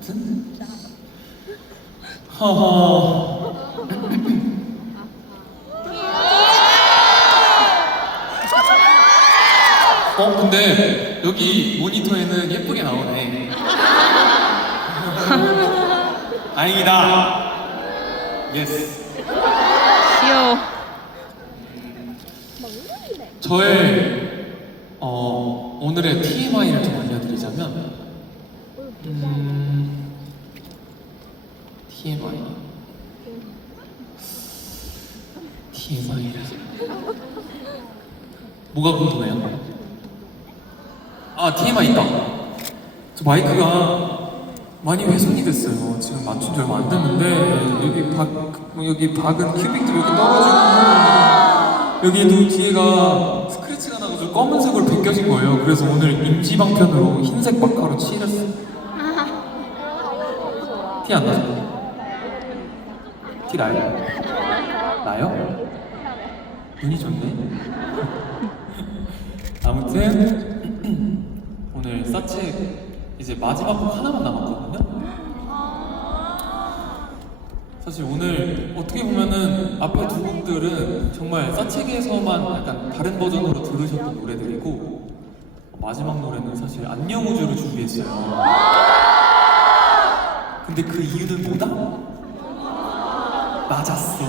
아무튼 허허. 근데 여기 모니터에는 예쁘게 나오네. 다행이다. 예스. 귀여워. 저의 오늘의 TMI를 좀 알려드리자면 TMI를 뭐가 궁금해요? TMI 있다. 저 마이크가 많이 훼손이 됐어요. 지금 맞춘 지 얼마 안 됐는데 여기 박은 큐빅도 이렇게 떨어지고 여기도 뒤에가 스크래치가 나가지고 검은색으로 벗겨진 거예요. 그래서 오늘 임시방편으로 흰색 마카로 칠했어요. 티 안 나죠? 티 나요? 나요? 눈이 좋네. 아무튼 오늘 사책 이제 마지막 곡 하나만 남았거든요. 사실 오늘 어떻게 보면은 앞에 두 곡들은 정말 사책에서만 약간 다른 버전으로 들으셨던 노래들이고 마지막 노래는 사실 안녕 우주를 준비했어요. 근데 그 이유는 뭐다? 맞았어.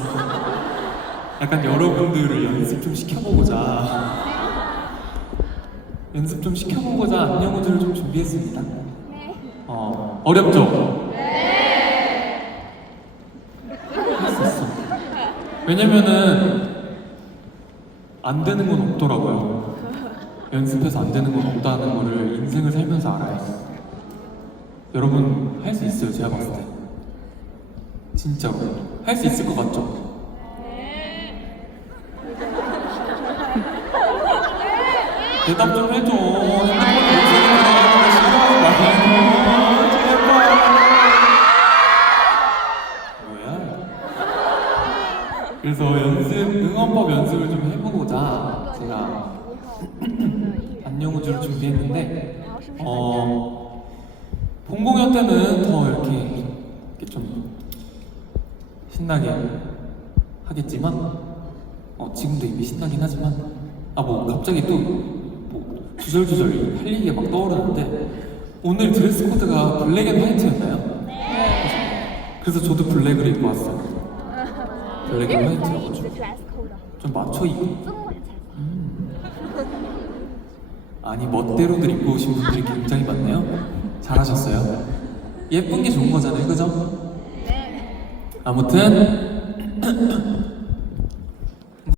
약간 여러분들을 연습 좀 시켜보고자 안녕 우주를 좀 준비했습니다. 어렵죠? 할 수 있어. 왜냐면은 안 되는 건 없더라고요. 연습해서 안 되는 건 없다는 거를 인생을 살면서 알아요. 여러분 할 수 있어요. 제가 봤을 때 진짜로 할 수 있을 것 같죠? 대답 좀 해줘. 핸드폰 목소리가 나가는 싫어하지 말고 제발. 뭐야? 그래서 응원법 연습을 좀 해보고자 제가 안녕 우주를 준비했는데 본 공연 때는 더 이렇게 좀 신나게 하겠지만 지금도 이미 신나긴 하지만 갑자기 또 주절주절 할 얘기가 막 떠오르는데 오늘 드레스 코드가 블랙 앤 화이트였나요? 네. 그래서 저도 블랙을 입고 왔어요. 블랙 앤 화이트여가지고 좀 맞춰 입고 아니 멋대로들 입고 오신 분들이 굉장히 많네요. 잘하셨어요. 예쁜 게 좋은 거잖아요, 그죠? 아무튼